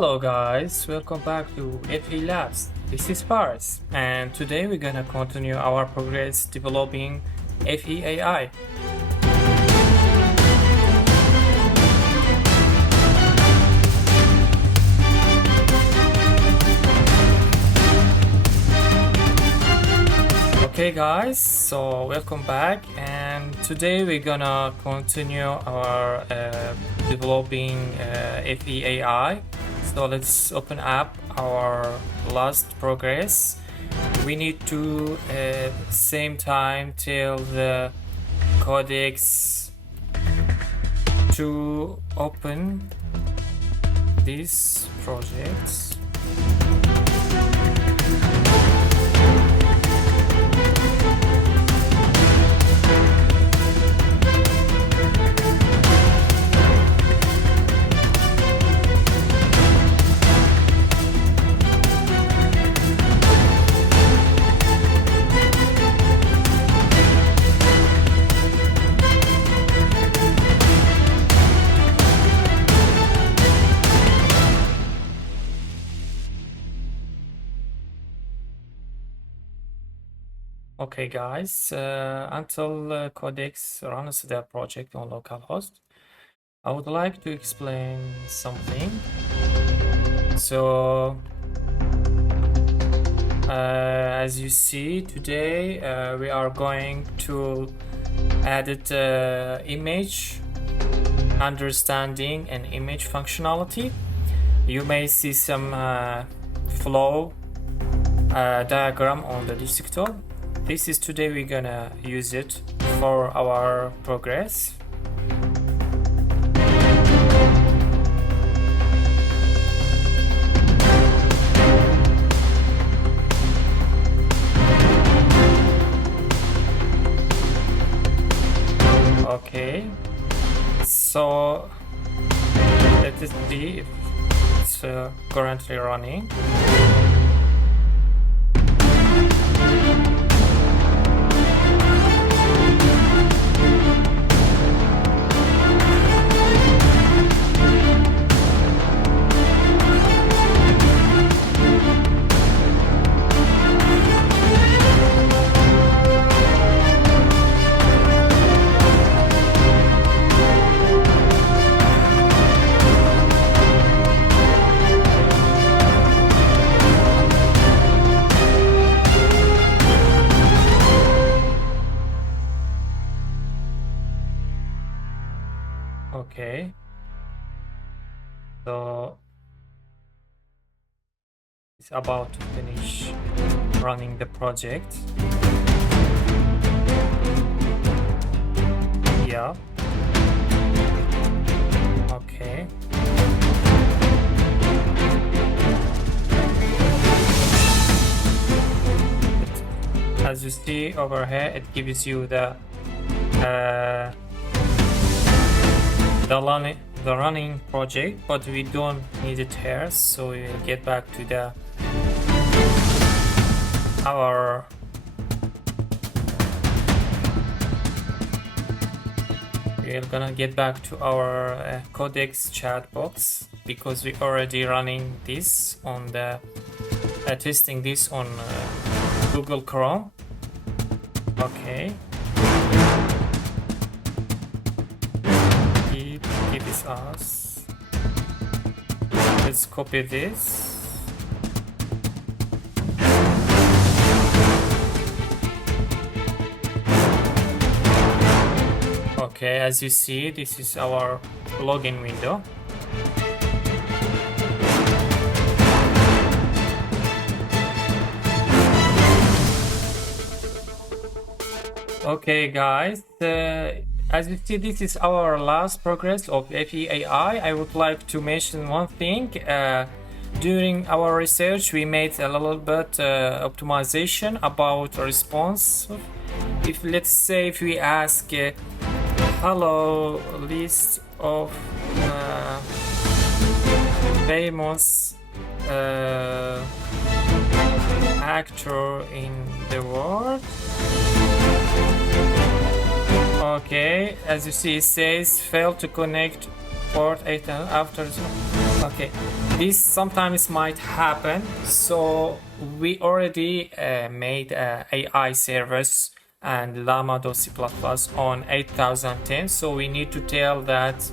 Hello guys, welcome back to FE Labs. This is Faris, and today we're gonna continue our progress developing FE AI. Okay guys, so welcome back, and today we're gonna continue our developing FE AI. So let's open up our last progress. We need to same time tell the codecs to open these projects. Okay guys, until codecs runs the project on localhost, I would like to explain something. So as you see today, we are going to add image understanding and image functionality. You may see some flow diagram on the desktop. This is today we're gonna use it for our progress. Okay, so let us see if it's currently running. Okay, so it's about to finish running the project. Yeah. Okay. As you see over here, it gives you the running project, but we don't need it here, so we will get back to we're gonna get back to our codecs chat box, because we already running this on the testing this on Google Chrome. Okay. It is us. Let's copy this. Okay, as you see, this is our login window. Okay guys, as you see, this is our last progress of FE AI. I would like to mention one thing. During our research, we made a little bit optimization about response. If let's say if we ask hello list of famous actor in the world. Okay, as you see, it says failed to connect port 8 after Okay, this sometimes might happen. So we already made AI service and llama.cpp on 8010. So we need to tell that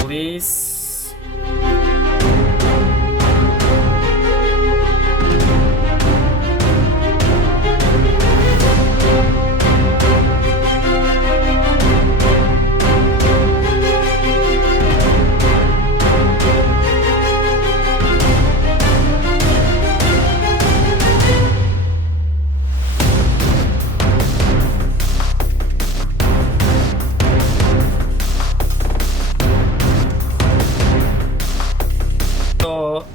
please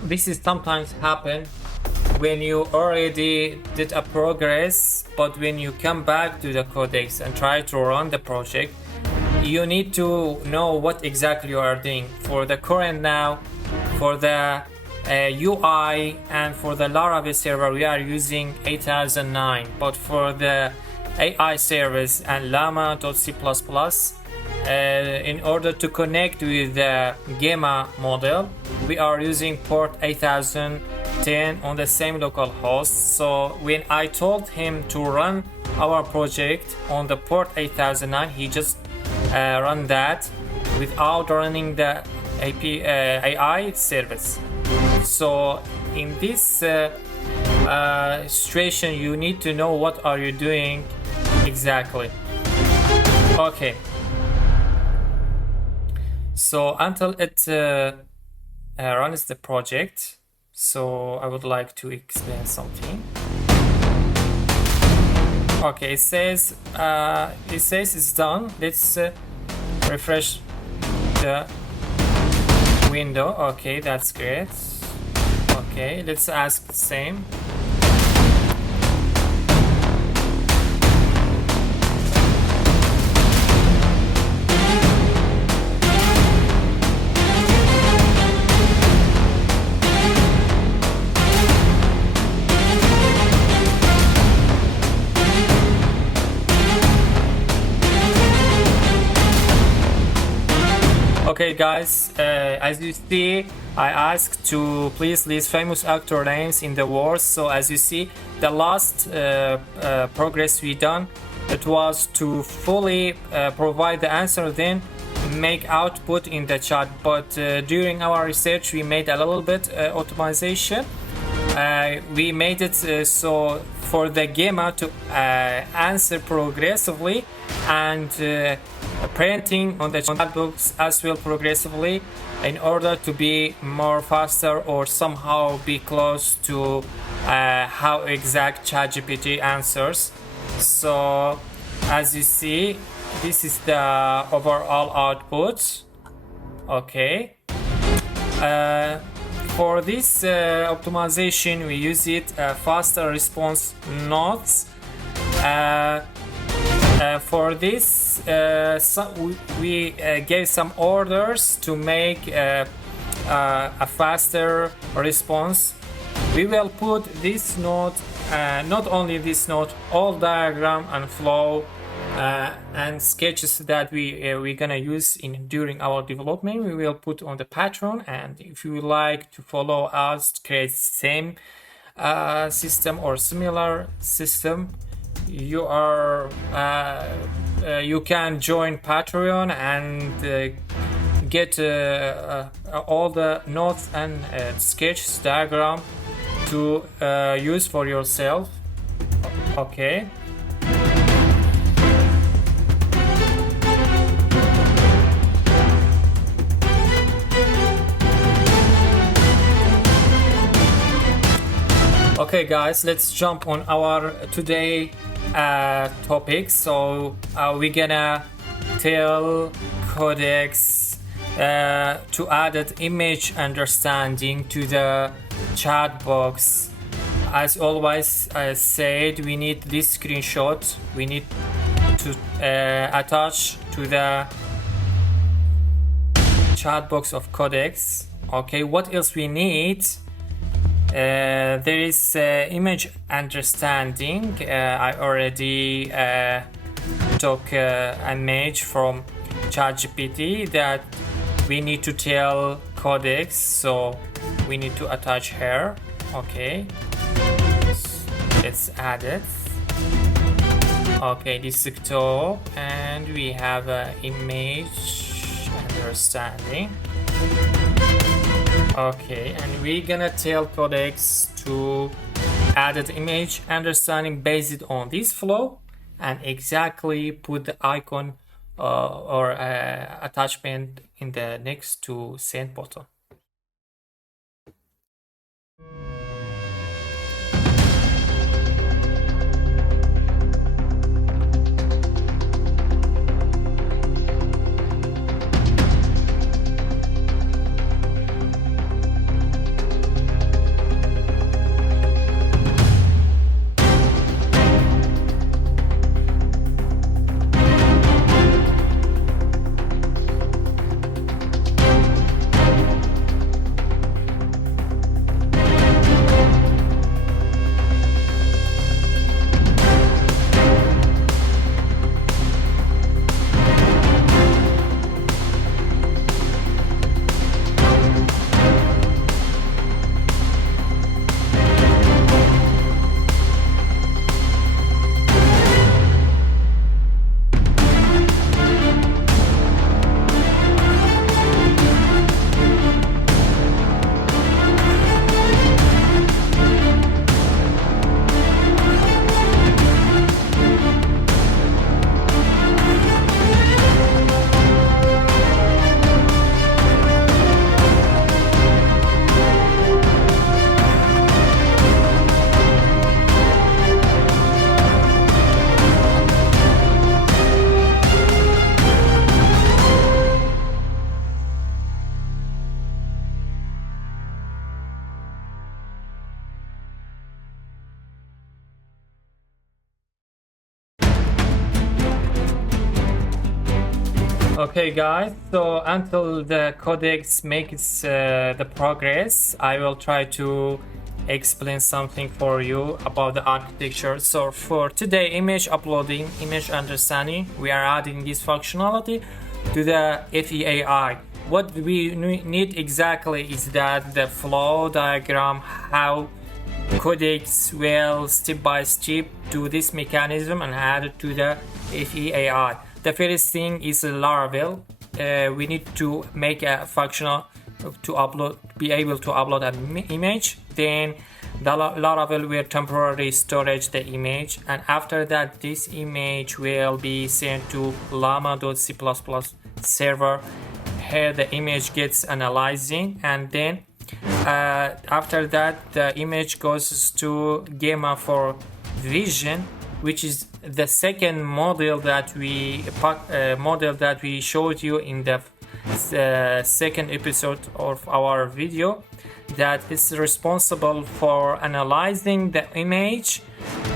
this is sometimes happen when you already did a progress, but when you come back to the codex and try to run the project, you need to know what exactly you are doing. For the current now, for the UI and for the Laravel server, we are using 8009, but for the AI service and llama.cpp, in order to connect with the Gamma model, we are using port 8010 on the same local host. So when I told him to run our project on the port 8009, he just run that without running the AI service. So in this situation, you need to know what are you doing exactly. Okay. So until it runs the project, so I would like to explain something. Okay, it says it's done. Let's refresh the window. Okay, that's great. Okay, let's ask the same. Okay guys, as you see, I asked to please list famous actor names in the words. So as you see, the last progress we done, it was to fully provide the answer, then make output in the chat. But during our research, we made a little bit optimization. We made it so for the Gamma to answer progressively and printing on the chat box as well progressively, in order to be more faster or somehow be close to how exact ChatGPT answers. So as you see, this is the overall output. Okay. For this optimization, we use it faster response nodes. For this, we gave some orders to make a faster response. We will put this node, not only this node, all diagram and flow and sketches that we're gonna use during our development, we will put on the Patreon. And if you would like to follow us to create same system or similar system, you can join Patreon and get all the notes and sketch diagram to use for yourself. Okay. Okay guys, let's jump on our today topic. So we're gonna tell Codex to add image understanding to the chat box. As always, I said, we need this screenshot. We need to attach to the chat box of Codex. Okay, what else we need? There is image understanding. I already took an image from ChatGPT that we need to tell codecs, so we need to attach here. Okay, let's add it. Okay, desktop, and we have an image understanding. Okay, and we're gonna tell codecs to add an image understanding based on this flow, and exactly put the icon or attachment in the next to send button. Okay guys, so until the codecs makes the progress, I will try to explain something for you about the architecture. So for today, image uploading, image understanding, we are adding this functionality to the FEAI. What we need exactly is that the flow diagram, how codecs will step by step do this mechanism and add it to the FEAI. The first thing is Laravel. We need to make a functional to upload, be able to upload an image. Then the Laravel will temporarily storage the image, and after that this image will be sent to llama.cpp server. Here the image gets analyzing, and then after that the image goes to Gamma for vision, which is the second model that we showed you in the second episode of our video, that is responsible for analyzing the image.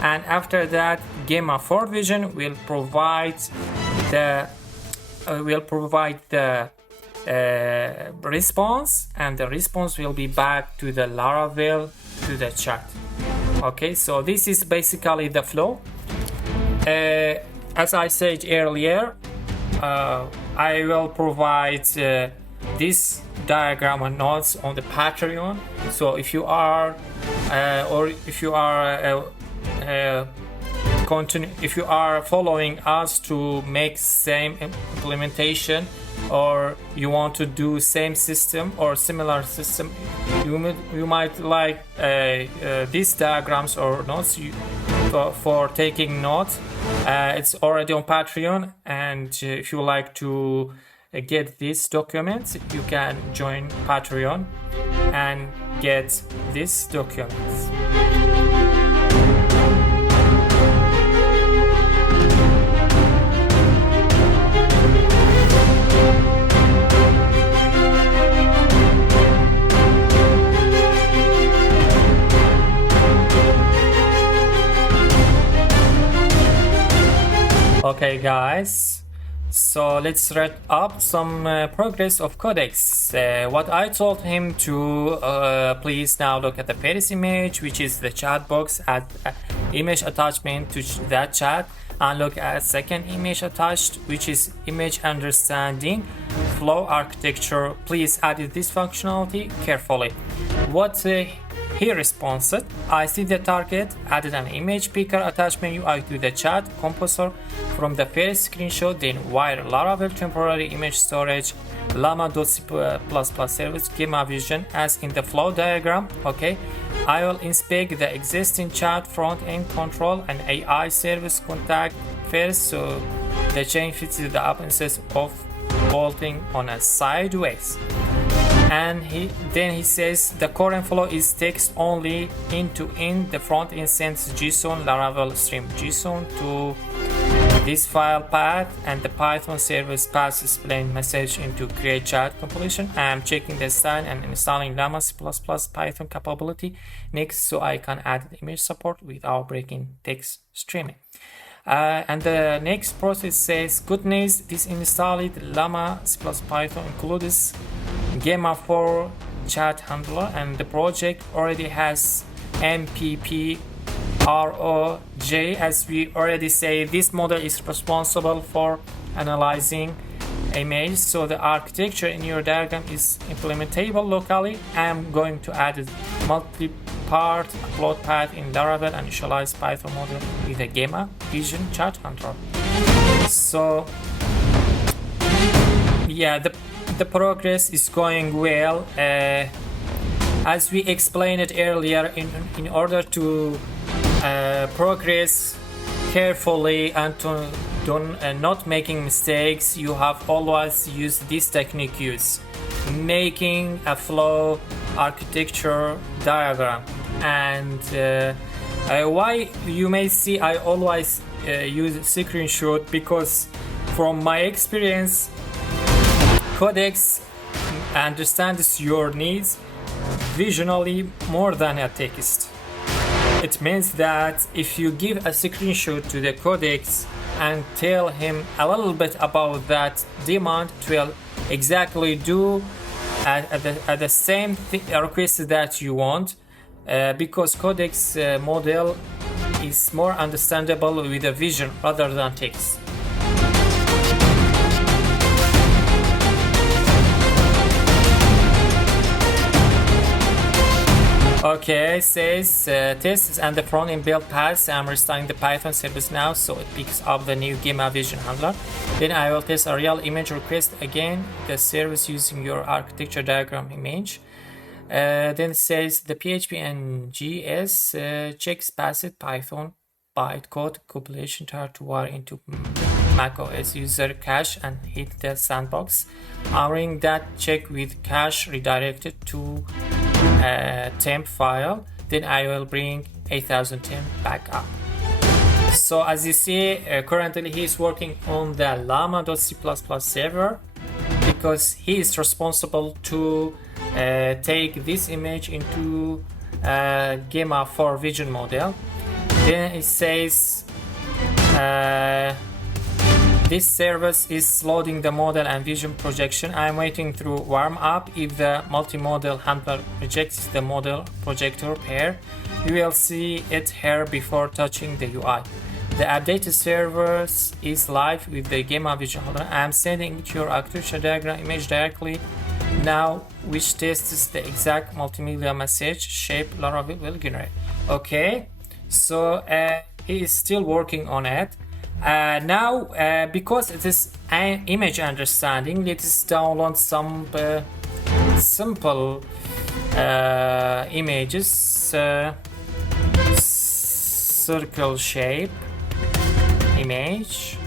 And after that, Gamma 4 Vision will provide the response, and the response will be back to the Laravel, to the chat. Okay, so this is basically the flow. As I said earlier, I will provide this diagram and notes on the Patreon. So if you are if you are following us to make same implementation, or you want to do same system or similar system, you might like these diagrams or notes for taking notes. It's already on Patreon, and if you like to get these documents, you can join Patreon and get these documents. Okay guys, so let's wrap up some progress of codecs. What I told him to please now look at the first image, which is the chat box, add image attachment to that chat, and look at second image attached, which is image understanding flow architecture, please add this functionality carefully. What he responded, I see the target, added an image picker attachment UI to the chat composer from the first screenshot, then wire Laravel temporary image storage, llama.cpp service, gamma vision as in the flow diagram. Okay, I will inspect the existing chat front end control and AI service contact first, so the chain fits the absences of bolting on a sideways. And then he says the current flow is text only into the front end sends JSON Laravel stream JSON to this file path, and the Python service passes plain message into create chat compilation. I am checking the style and installing llama C++ Python capability next, so I can add image support without breaking text streaming. And the next process says, good news, this installed llama C++ Python includes Gamma 4 chat handler, and the project already has MPP ROJ. As we already say, this model is responsible for analyzing image, so the architecture in your diagram is implementable locally. I am going to add a multi-part upload path in Laravel and initialize Python model with a Gamma Vision chat handler. So yeah, the progress is going well. As we explained it earlier, in order to progress carefully and to not making mistakes, you have always used this technique, making a flow architecture diagram. And why you may see I always use screenshot, because from my experience, Codex understands your needs visually more than a text. It means that if you give a screenshot to the Codex and tell him a little bit about that demand, it will exactly do at the same request that you want, because Codex model is more understandable with a vision rather than text. Okay, says tests and the front end build paths. I'm restarting the Python service now, so it picks up the new Gamma Vision handler. Then I will test a real image request again, the service using your architecture diagram image. Then it says the PHP and GS checks passed Python bytecode compilation to wire into macOS user cache and hit the sandbox. Running that check with cache redirected to temp file. Then I will bring 8000 temp back up. So as you see, currently he is working on the llama.cpp server, because he is responsible to take this image into Gamma 4 vision model. Then it says this service is loading the model and vision projection. I'm waiting through warm up. If the multimodal handler rejects the model projector pair, you will see it here before touching the UI. The updated service is live with the Gamma Vision handler. I'm sending it your architecture diagram image directly now, which tests the exact multimedia message shape Laravel will generate. Okay, so he is still working on it. Now, because it is an image understanding, let us download some simple images. Circle shape image.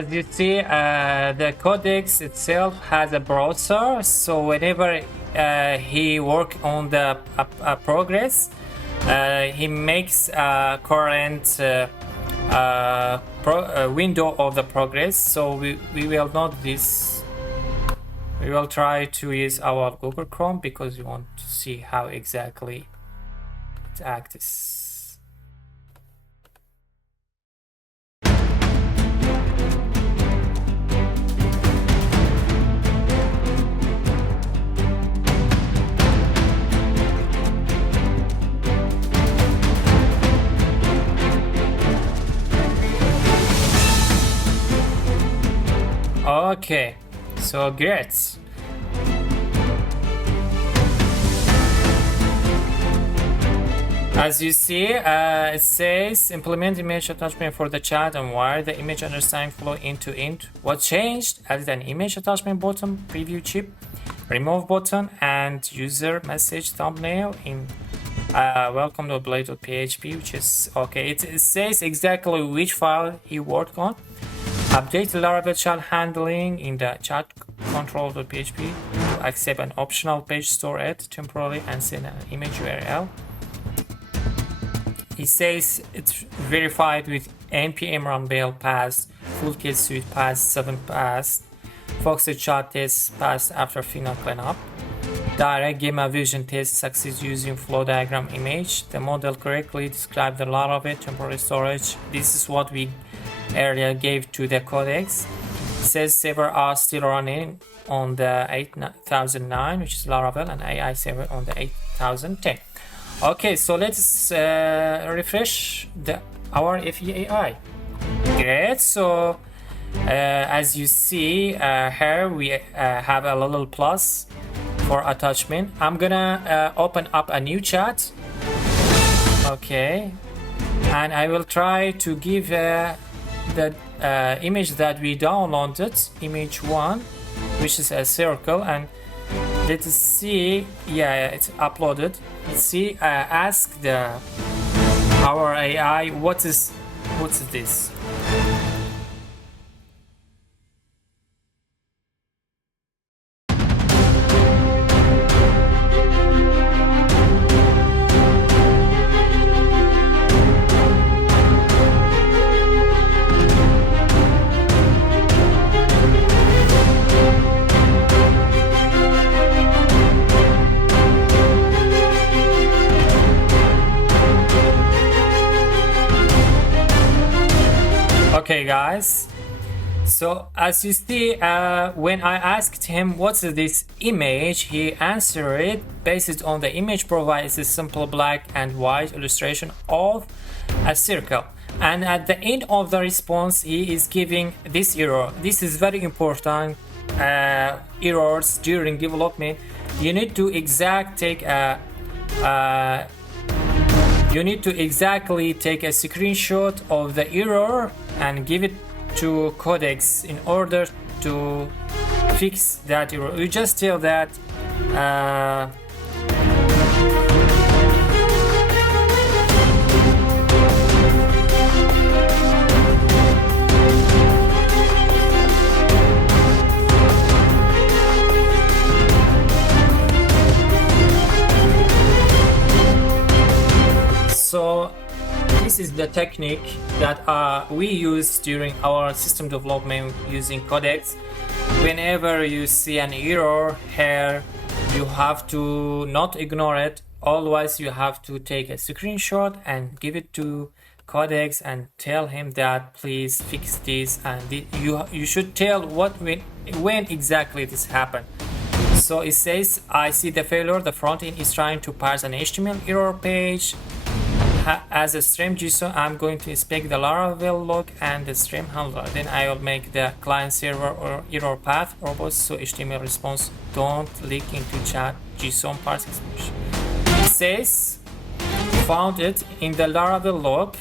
as you see, the codex itself has a browser, so whenever he work on the progress, he makes a current window of the progress. So we will not this. We will try to use our Google Chrome because we want to see how exactly it acts. Okay, so great. As you see, it says implement image attachment for the chat and wire the image understanding flow into int. What changed? Added an image attachment button, preview chip, remove button, and user message thumbnail in welcome.blade.php, which is okay. It says exactly which file he worked on. Update Laravel chat handling in the chat control.php to accept an optional page store at temporarily and send an image URL. It says it's verified with npm run build passed, full kit suite passed, 7 passed, Foxy chat test passed after final cleanup. Direct gamma vision test succeeds using flow diagram image. The model correctly described the Laravel temporary storage. This is what we earlier gave to the codex. It says server are still running on the 8009, which is Laravel, and AI server on the 8010. Okay, so let's refresh our FEAI. Great. So as you see here, we have a little plus for attachment. I'm gonna open up a new chat. Okay, and I will try to give the image that we downloaded, image 1, which is a circle, and let's see. Yeah, it's uploaded. Let's see. Ask our AI what is this. Okay guys, so as you see, when I asked him what's this image, he answered it based on the image provides a simple black and white illustration of a circle, and at the end of the response he is giving this error. This is very important. Errors during development, you need to exactly take a screenshot of the error and give it to codex in order to fix that error. You just tell that so this is the technique that we use during our system development using codex. Whenever you see an error here, you have to not ignore it. Always you have to take a screenshot and give it to codex and tell him that please fix this, and you should tell when exactly this happened. So it says, I see the failure. The front end is trying to parse an HTML error page as a stream JSON. I'm going to inspect the Laravel log and the stream handler. Then I will make the client server or error path robust so HTML response don't leak into chat JSON parsing solution. It says found it in the Laravel log.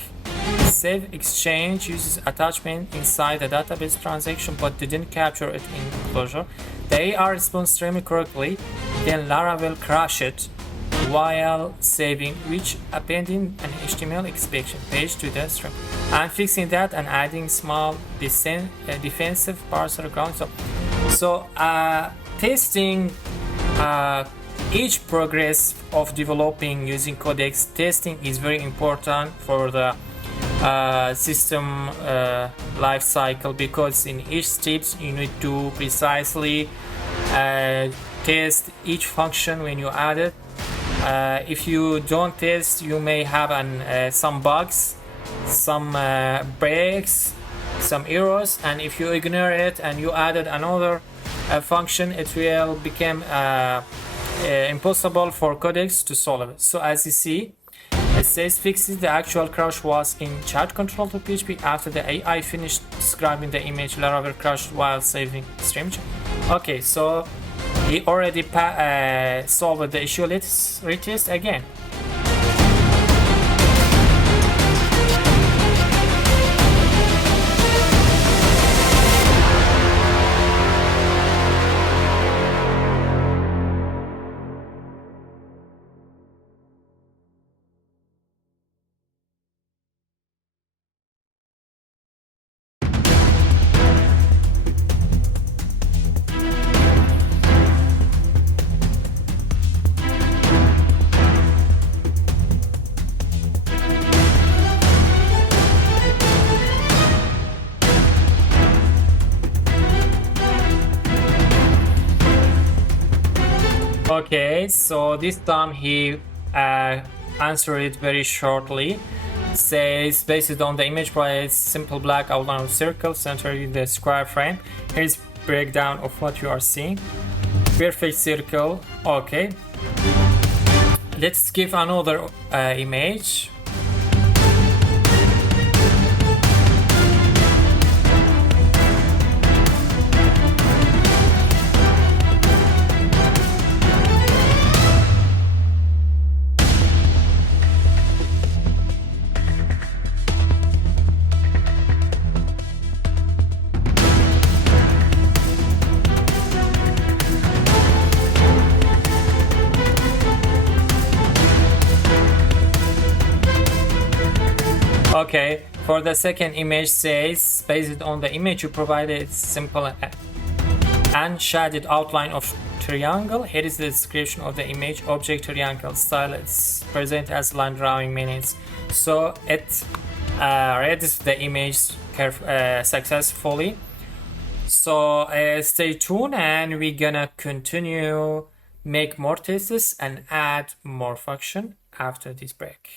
Save exchange uses attachment inside the database transaction but didn't capture it in closure. The AR response streamed correctly. Then Laravel crashed it. while saving, which appending an HTML expression page to the string. I'm fixing that and adding small defensive parser ground. So testing each progress of developing using codecs, testing is very important for the system life cycle, because in each steps you need to precisely test each function when you add it. If you don't test, you may have some bugs, some breaks, some errors, and if you ignore it and you added another function, it will become impossible for codecs to solve it. So as you see, it says fixes the actual crash was in chat control.php after the AI finished describing the image. Laravel crashed while saving stream chat. Okay, so he already solved the issue. Let's retest again. Okay, so this time he answered it very shortly. It says based on the image provides simple black outline of circle centered in the square frame. Here's breakdown of what you are seeing. Perfect circle. Okay, let's give another image. Okay, for the second image says based on the image you provided, it's simple and shaded outline of triangle. Here is the description of the image. Object triangle style, it's present as line drawing minutes. So it reads the image successfully. So stay tuned and we're gonna continue make more tests and add more function after this break.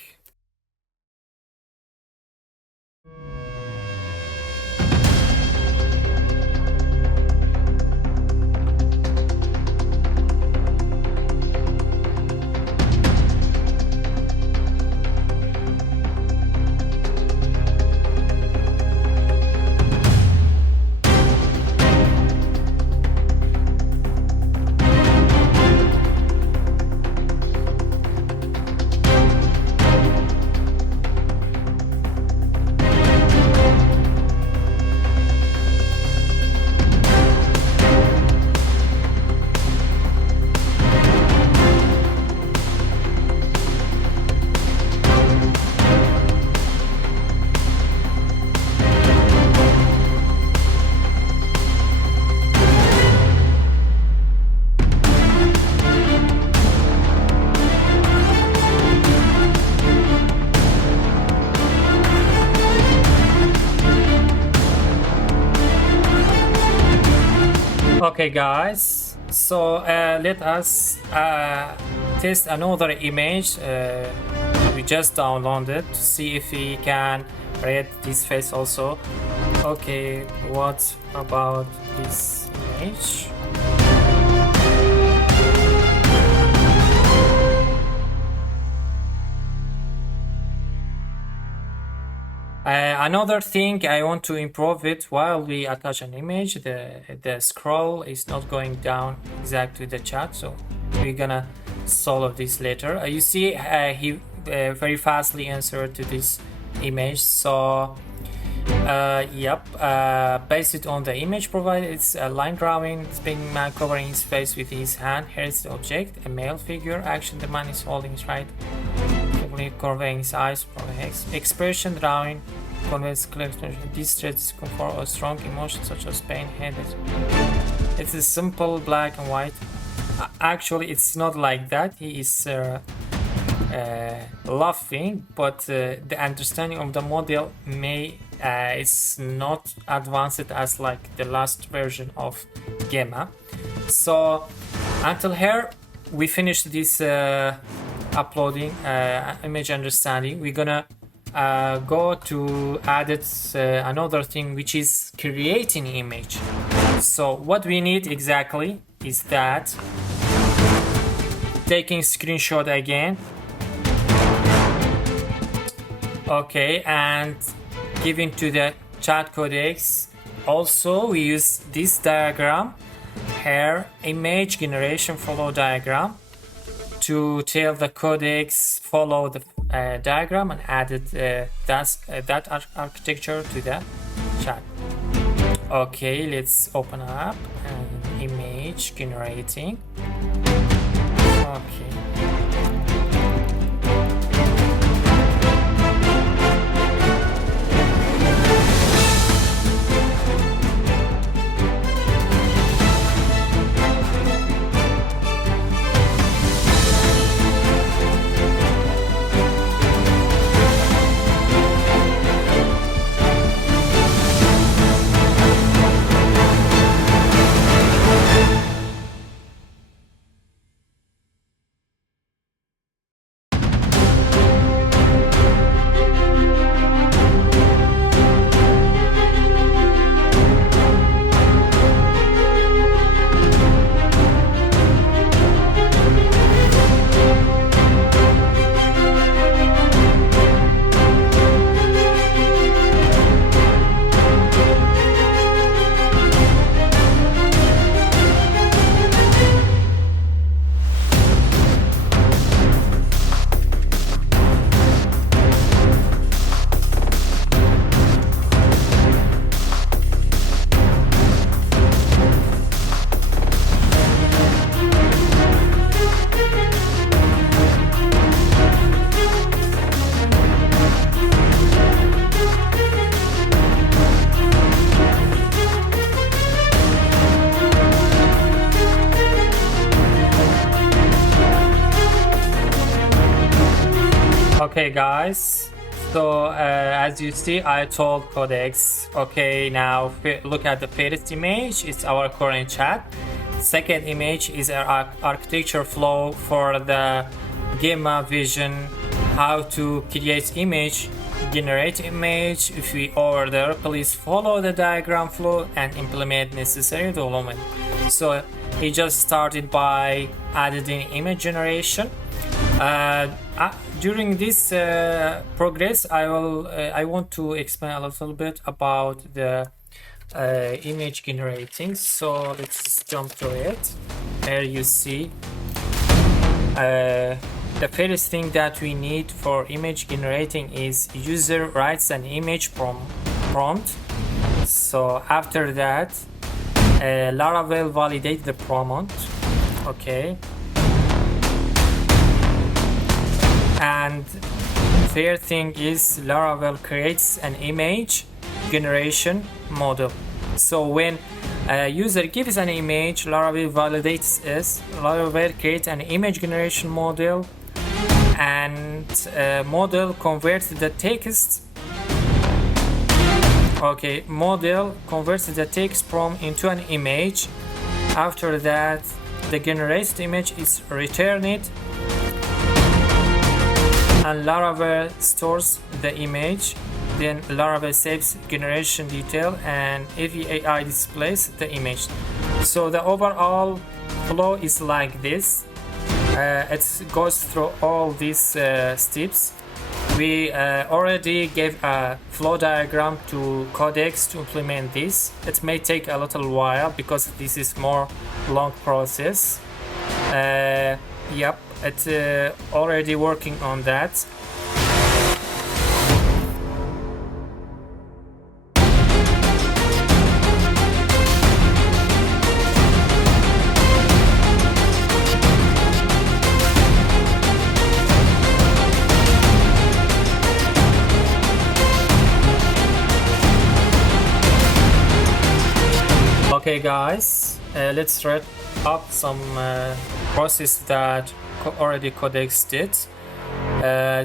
Okay guys, so let us test another image we just downloaded to see if we can read this face also. Okay, what about this image? Another thing I want to improve it, while we attach an image, the scroll is not going down exact to the chat, so we're gonna solve this later. You see he very fastly answered to this image, so Yep. Based on the image provided, it's a line drawing, speaking man covering his face with his hand. Here is the object, a male figure. Action, the man is holding his right, conveying his eyes. Expression drawing conveys clear expression, distress, comfort, or strong emotions such as pain, hatred. It's a simple black and white. Actually, it's not like that. He is laughing, but the understanding of the model may is not advanced as like the last version of Gamma. So until here we finished this uploading image understanding. We're gonna go to add another thing, which is creating image. So what we need exactly is that taking screenshot again, okay, and giving to the chat codecs. Also we use this diagram here, image generation follow diagram, to tell the codecs follow the diagram, and added that architecture to the chat. Okay, let's open up image generating. Okay. Okay guys, so as you see, I told codecs, okay, now look at the first image, it's our current chat. Second image is our architecture flow for the Gamma vision, how to create image, generate image. If we order, please follow the diagram flow and implement necessary development. So he just started by adding image generation. During this progress, I want to explain a little bit about the image generating. So let's jump to it. Here you see the first thing that we need for image generating is user writes an image prompt. So after that, Laravel validate the prompt. Okay. And third thing is Laravel creates an image generation model. So when a user gives an image, Laravel validates it. Laravel creates an image generation model, and model converts the text. Okay, model converts the text prompt into an image. After that, the generated image is returned, and Laravel stores the image. Then Laravel saves generation detail, and AVAI displays the image. So the overall flow is like this. It goes through all these steps. We already gave a flow diagram to codecs to implement this. It may take a little while because this is more long process. Yep, it's already working on that. guys, let's wrap up some process that already Codex did.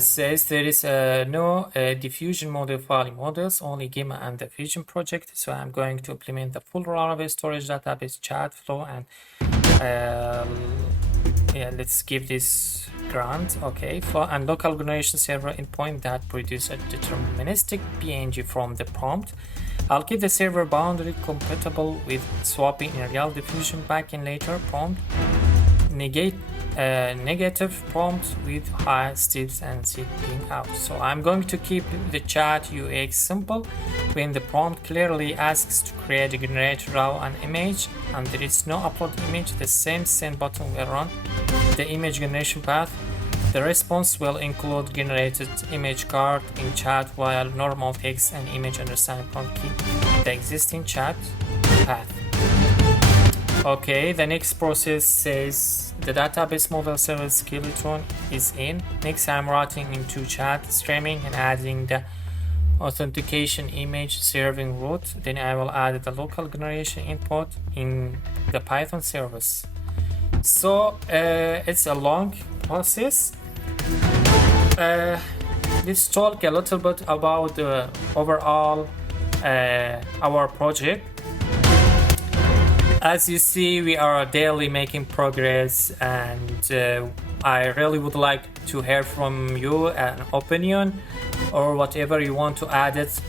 Says there is no diffusion model file models, only Gamma and the Fusion project. So I'm going to implement the full Laravel storage database, chat flow, and yeah, let's give this grant. Okay, flow and local generation server endpoint that produce a deterministic PNG from the prompt. I'll keep the server boundary compatible with swapping in real diffusion back in later prompt. Negative prompt with high steps and seeking out. So I'm going to keep the chat UX simple when the prompt clearly asks to create a generate raw an image and there is no upload image. The same send button will run the image generation path. The response will include generated image card in chat while normal text and image understanding prompt keep the existing chat path. Okay, the next process says the database model server skeleton is in. Next, I'm writing into chat streaming and adding the authentication image serving route. Then I will add the local generation input in the Python service. So it's a long process. Let's talk a little bit about the overall our project. As you see, we are daily making progress, and I really would like to hear from you an opinion or whatever you want to add it.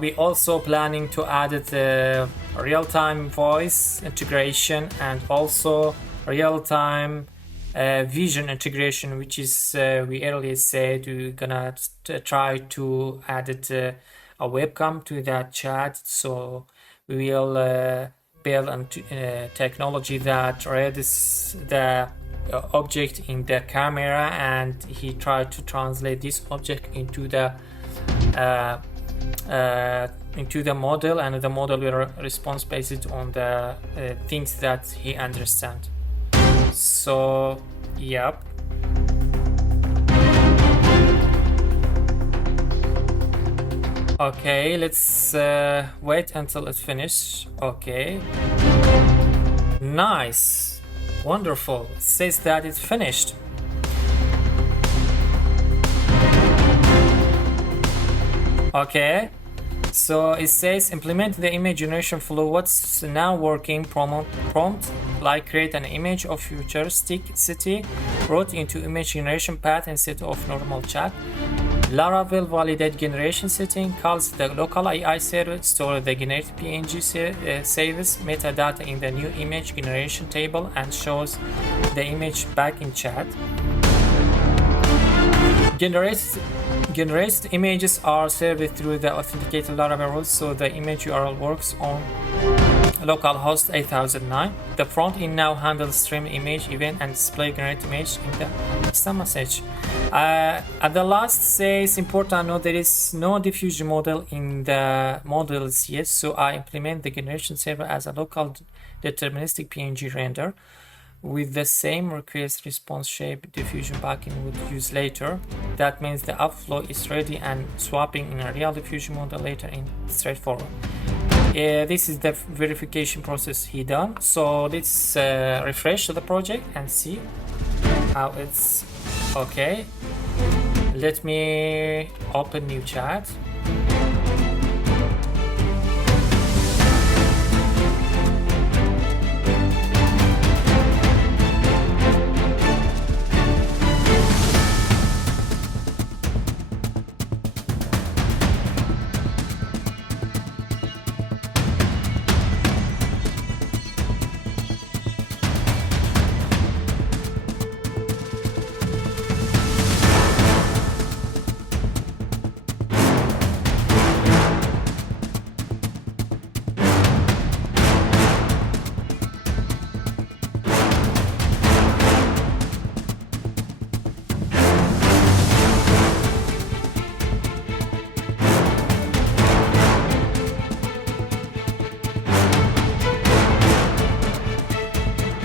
We also planning to add the real-time voice integration and also real-time vision integration, which is we earlier said we're gonna try to add it a webcam to that chat. So we will build a technology that reads the object in the camera and he tried to translate this object into the model, and the model will respond based on the things that he understands. So yep. Okay, let's wait until it finishes. Okay. Nice. Wonderful. It says that it's finished. Okay. So it says implement the image generation flow. What's now working? Prompt like create an image of futuristic city, route into image generation path instead of normal chat. Laravel validate generation setting, calls the local AI service, store the generated PNG saves metadata in the new image generation table and shows the image back in chat. Generated images are served through the authenticated Laravel rules, so the image URL works on localhost 8009. The front end now handles stream image event and display generated image in the system message. At the last says important note, there is no diffusion model in the models yet, so I implement the generation server as a local deterministic PNG render with the same request response shape diffusion backend would use later. That means the upflow is ready and swapping in a real diffusion model later in straightforward. This is the verification process he done. So let's refresh the project and see how it's okay. Let me open new chat.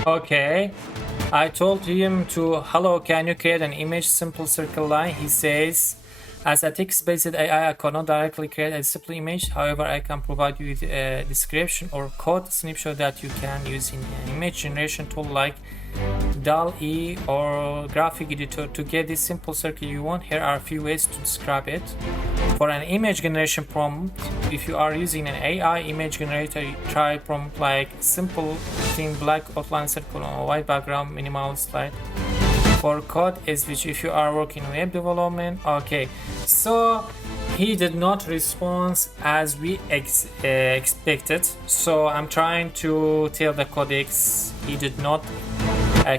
Okay, I told him to hello, can you create an image simple circle line? He says As a text-based AI, I cannot directly create a simple image. However, I can provide you with a description or code snapshot that you can use in an image generation tool like DALL-E or graphic editor. To get this simple circle you want, here are a few ways to describe it. For an image generation prompt, if you are using an AI image generator, you try prompt like simple thin black outline circle on a white background, minimal slide. For code is which if you are working on web development. Okay, so he did not respond as we expected, so I'm trying to tell the codex he did not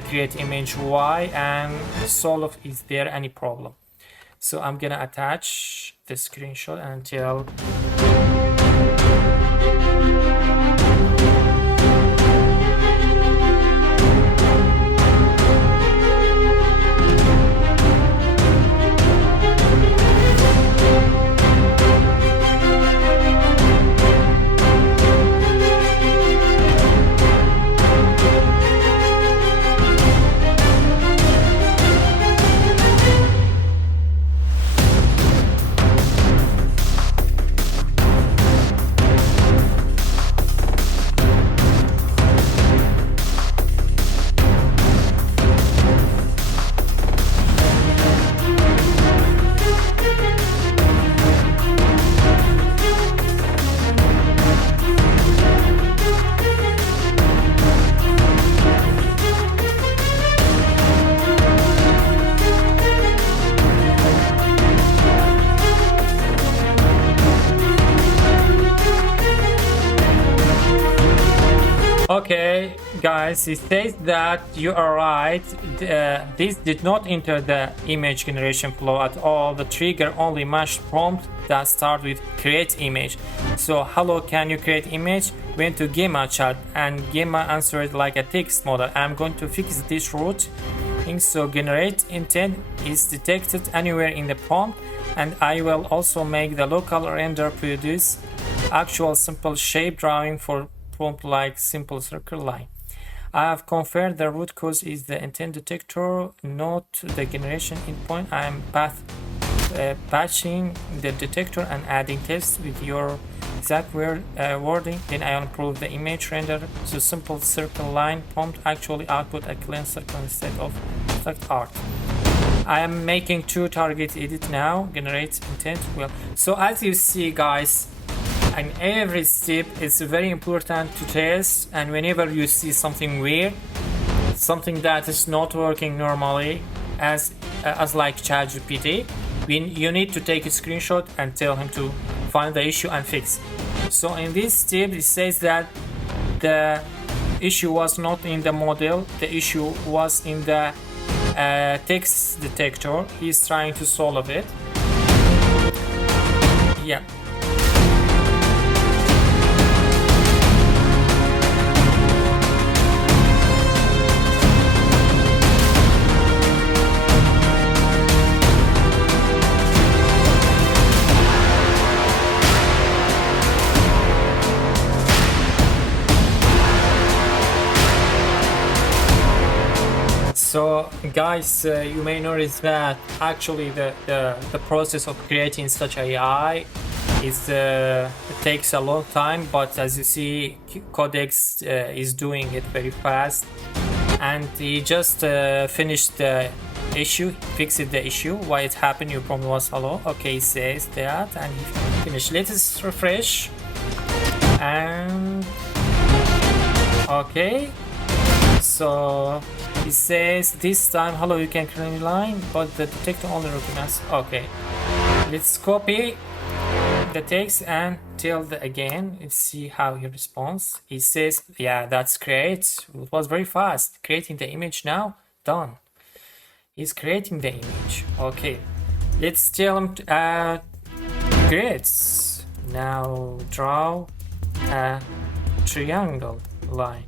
create image Y and solve is there any problem. So I'm gonna attach the screenshot and tell okay, guys, it says that you are right. This did not enter the image generation flow at all. The trigger only matched prompt that start with create image. So, hello, can you create image? Went to Gamma chat and Gamma answered like a text model. I'm going to fix this route. So generate intent is detected anywhere in the prompt, and I will also make the local render produce actual simple shape drawing for prompt like simple circle line. I have confirmed the root cause is the intent detector, not the generation endpoint. I am patching the detector and adding tests with your exact wording. Then I improve the image render so simple circle line prompt actually output a clean circle instead of abstract art. I am making two target edit now. Generate intent. Well, so as you see, guys, and every step is very important to test, and whenever you see something weird, something that is not working normally, as like ChatGPT, you need to take a screenshot and tell him to find the issue and fix. So in this step it says that the issue was not in the model, the issue was in the text detector. He's trying to solve it. Yeah. So guys, you may notice that actually the process of creating such AI is it takes a long time, but as you see, Codex is doing it very fast, and he just finished the issue, fixed the issue. Why it happened? Your problem was hello. Okay, he says that, and he finished. Let's refresh, and okay, so it says this time hello, you can create a line, but the detector only recognizes. Okay, let's copy the text and tell the again. Let's see how he responds. He says, yeah, that's great. It was very fast creating the image. Now done. He's creating the image. Okay, let's tell him great. Now draw a triangle line.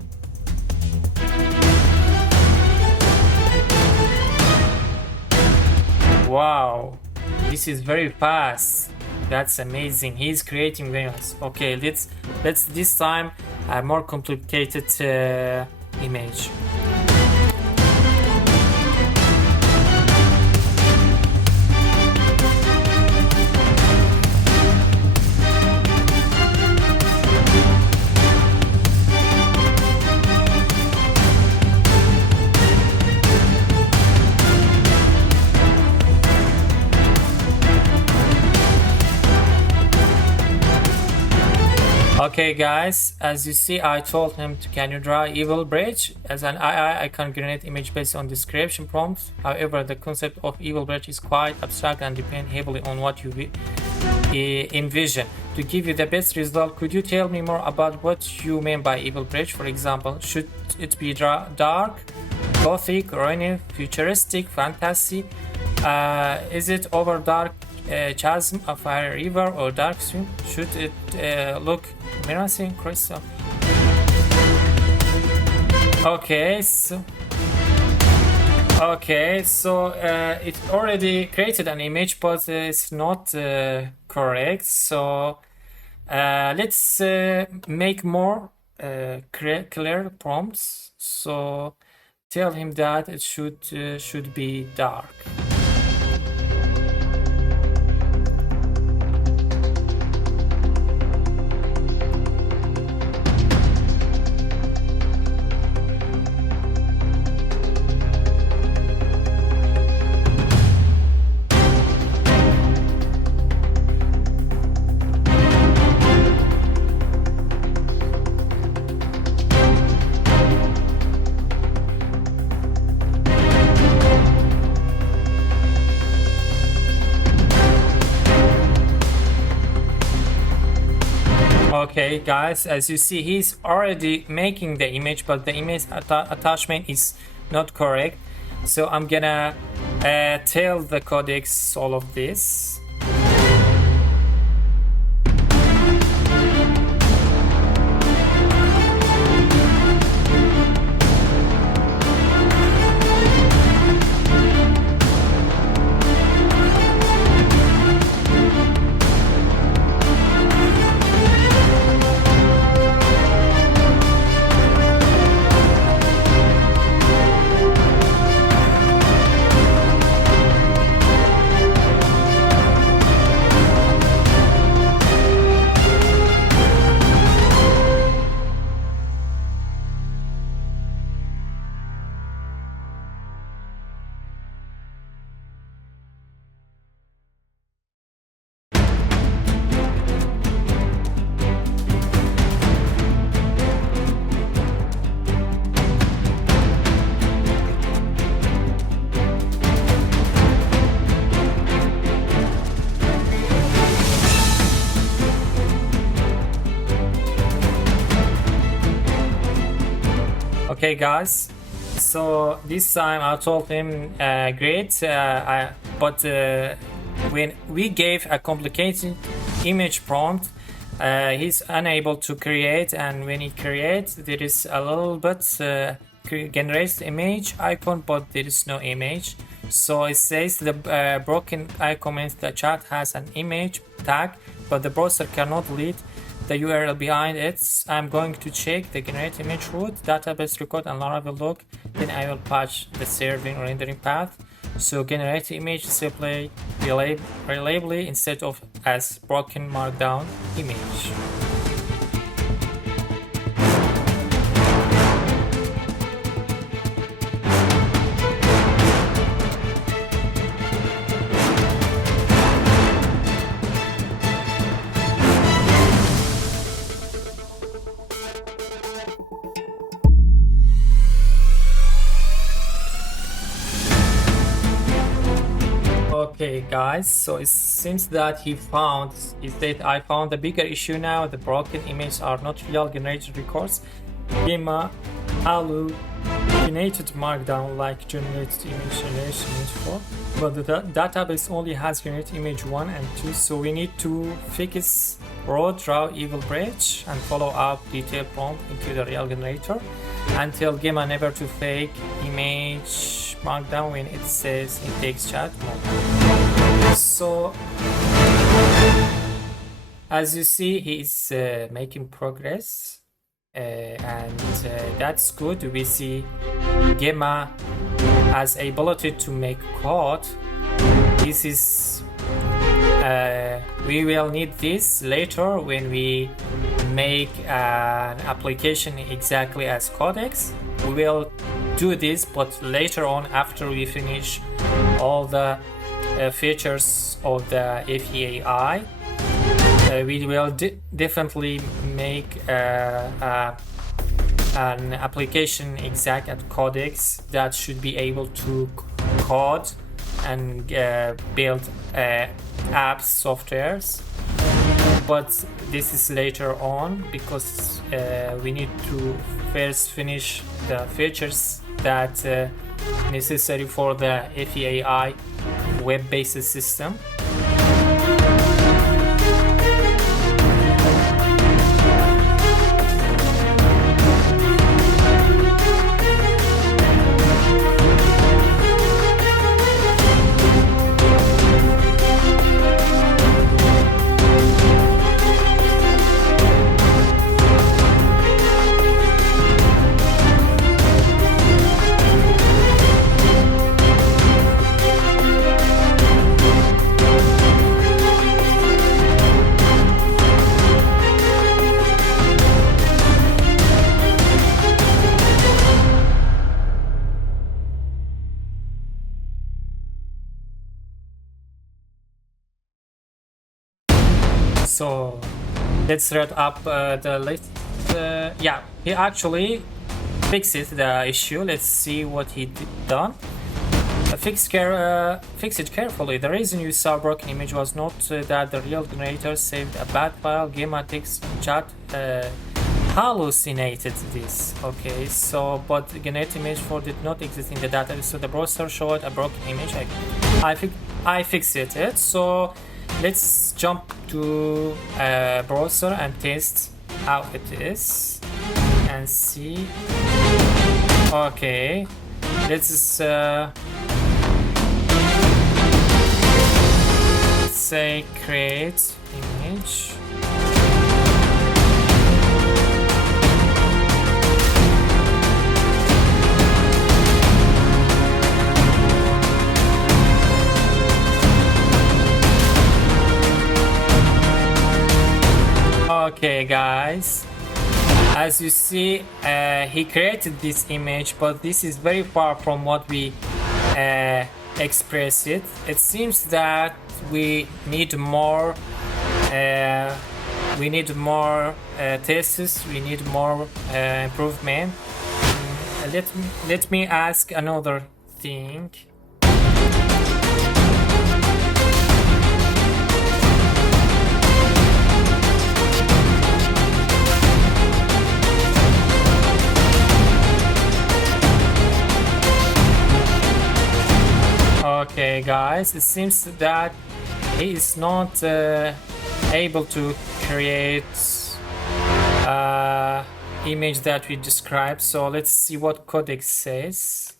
Wow, this is very fast. That's amazing. He's creating very nice. Okay, let's this time a more complicated image. Okay, guys, as you see, I told him to can you draw evil bridge as an I can generate image based on description prompts. However, the concept of evil bridge is quite abstract and depend heavily on what you envision. To give you the best result, could you tell me more about what you mean by evil bridge? For example, should it be dark, gothic, ruiny, futuristic, fantasy? Is it over dark chasm, a fire river, or dark stream? Should it look menacing, crystal? Okay, so it already created an image, but it's not correct. So let's make more clear prompts. So tell him that it should be dark. Okay, guys, as you see, he's already making the image, but the image attachment is not correct. So I'm gonna tell the codecs all of this. Okay, guys, so this time I told him great, but when we gave a complicated image prompt, he's unable to create, and when he creates, there is a little bit generates image icon, but there is no image. So it says the broken icon means the chat has an image tag, but the browser cannot read the URL behind it. I'm going to check the generate image root, database record, and Laravel log. Then I will patch the serving rendering path. So generate image display reliably instead of as broken markdown image. Okay, guys, so it seems that I found the bigger issue now. The broken images are not real generated records. Llama hallucinated markdown like generated image generation info, but the database only has generated image 1 and 2, so we need to fix raw draw evil bridge and follow up detailed prompt into the real generator and tell Gamma never to fake image markdown when it says in text chat mode. So as you see, he is making progress, and that's good. We see Gamma has ability to make code. This is we will need this later when we make an application exactly as codecs. We will do this, but later on, after we finish all the features of the FEAI. we will definitely make an application exact at codecs that should be able to code and build apps, softwares. But this is later on because we need to first finish the features that necessary for the FEAI web-based system. So let's wrap up the list. Yeah, he actually fixes the issue. Let's see what he done. Fix it carefully. The reason you saw broken image was not that the real generator saved a bad file. Llama.cpp chat hallucinated this. Okay, so but the generated image for did not exist in the database. So the browser showed a broken image. I fixed it. So let's jump to browser and test how it is and see. Okay, let's say create image. Okay guys, as you see, he created this image, but this is very far from what we express it. It seems that we need more tests, we need more improvement. Let me ask another thing. Okay guys, it seems that he is not able to create image that we described. So let's see what codec says.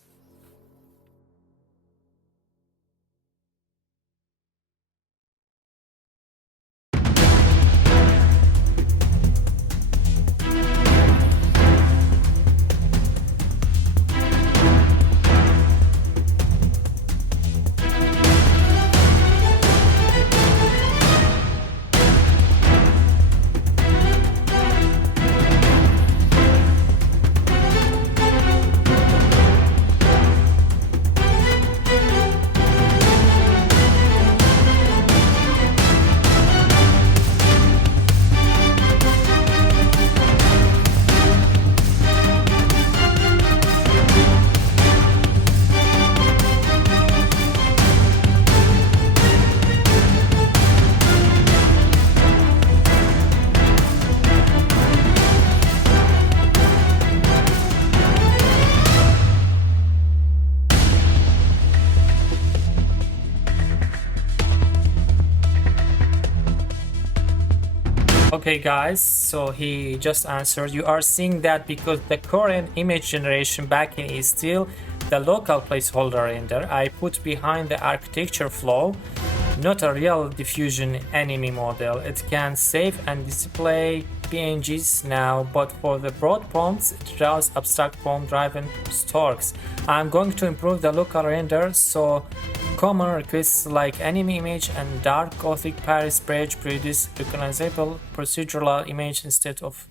Okay guys, so he just answered. You are seeing that because the current image generation backend is still the local placeholder render I put behind the architecture flow, not a real diffusion enemy model. It can save and display PNGs now, but for the broad prompts it draws abstract prompt driven storks. I'm going to improve the local render so common requests like enemy image and dark gothic Paris bridge produce recognizable procedural image instead of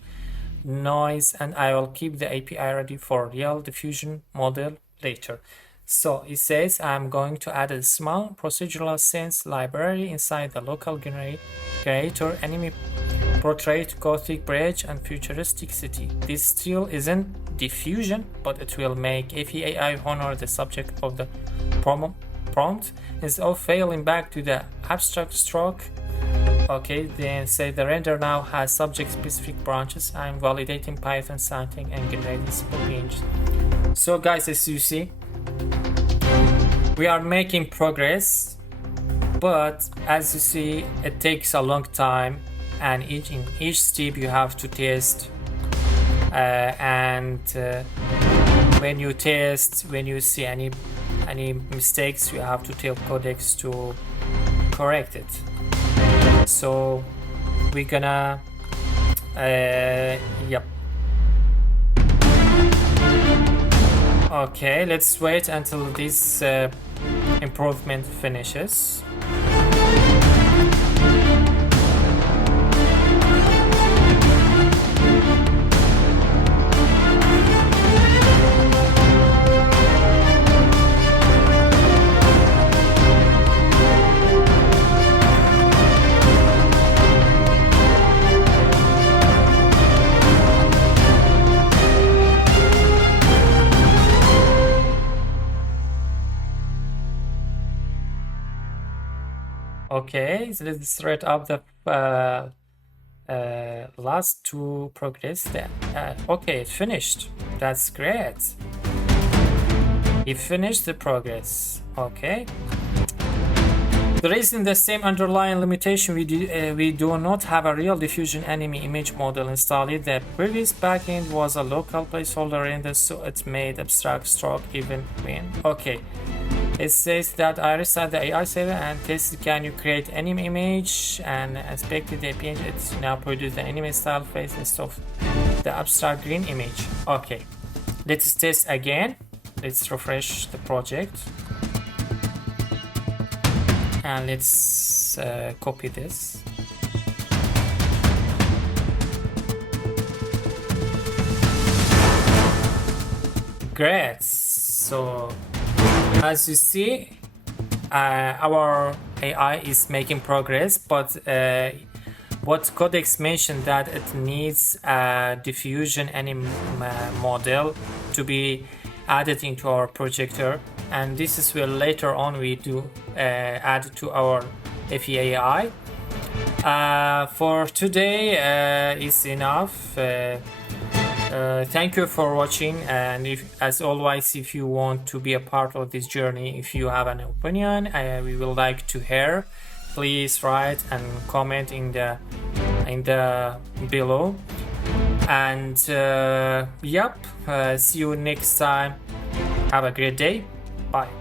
noise, and I will keep the API ready for real diffusion model later. So it says I'm going to add a small procedural sense library inside the local creator enemy portrait, gothic bridge, and futuristic city. This still isn't diffusion, but it will make FEAI honor the subject of the prompt instead of failing back to the abstract stroke. Okay, then say the render now has subject specific branches. I'm validating Python syntax and generating simple images. So guys, as you see, we are making progress, but as you see, it takes a long time, and in each step you have to test, and when you test, when you see any mistakes, you have to tell Codex to correct it. So we're gonna yep. Okay, let's wait until this improvement finishes. Okay, so let's start up the last two progress then. Okay, it finished. That's great. It finished the progress. Okay. There is in the same underlying limitation, we do not have a real diffusion enemy image model installed. The previous backend was a local placeholder render, so it made abstract stroke even when. Okay. It says that I restart the AI server and tested can you create anime image and inspected the image. It's now produced the anime style face instead of the abstract green image. Okay, let's test again. Let's refresh the project and let's copy this. Great. So as you see, our AI is making progress, but what Codex mentioned that it needs a diffusion anime model to be added into our projector, and this is where later on we do add to our FEAI. For today is enough. Thank you for watching, and as always, if you want to be a part of this journey, if you have an opinion we would like to hear, please write and comment in the below. And yep, see you next time. Have a great day. Bye.